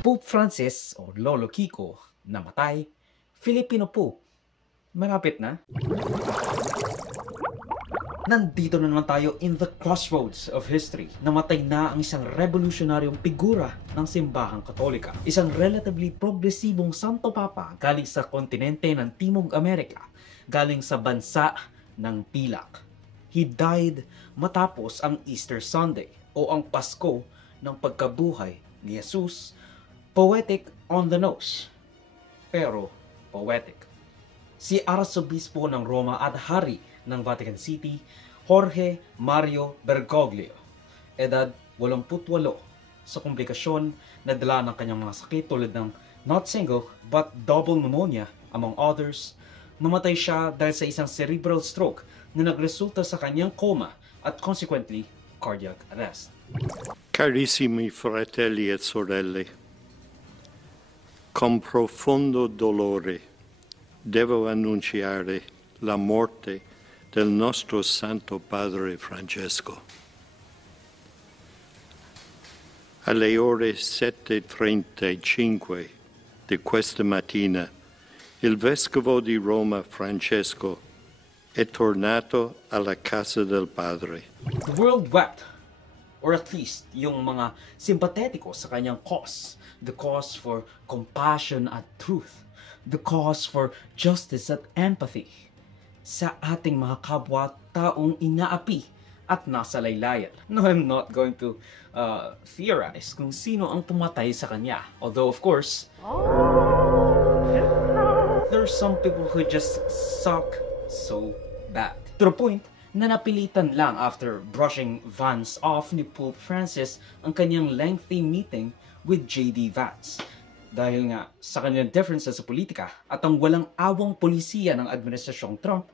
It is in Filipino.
Pope Francis o Lolo Kiko, namatay. Filipino Pope, malapit na. Nandito na naman tayo in the crossroads of history. Namatay na ang isang revolutionaryong figura ng simbahang Katolika. Isang relatively progresibong Santo Papa galing sa kontinente ng Timog Amerika, galing sa bansa ng Pilak. He died matapos ang Easter Sunday o ang Pasko ng pagkabuhay ni Jesus. Poetic on the nose, pero poetic. Si Arsobispo ng Roma at Hari ng Vatican City, Jorge Mario Bergoglio, edad 88, sa komplikasyon na dala ng kanyang mga sakit tulad ng not single but double pneumonia among others. Namatay siya dahil sa isang cerebral stroke na nagresulta sa kanyang coma at consequently cardiac arrest. Carissimi fratelli e sorelle, con profondo dolore devo annunciare la morte del nostro Santo Padre Francesco. Alle ore 7:35 di questa mattina, il Vescovo di Roma Francesco è tornato alla casa del Padre. The world wept, or at least yung mga simpatetiko sa kanyang cause. The cause for compassion at truth. The cause for justice at empathy. Sa ating mga kapwa-taong inaapi at nasa laylayan. No, I'm not going to theorize kung sino ang pumatay sa kanya. Although, of course, there are some people who just suck so bad. To the point na napilitan lang after brushing Vance off ni Pope Francis ang kanyang lengthy meeting with J.D. Vance. Dahil nga sa kanyang differences sa politika at ang walang awang polisiya ng administrasyong Trump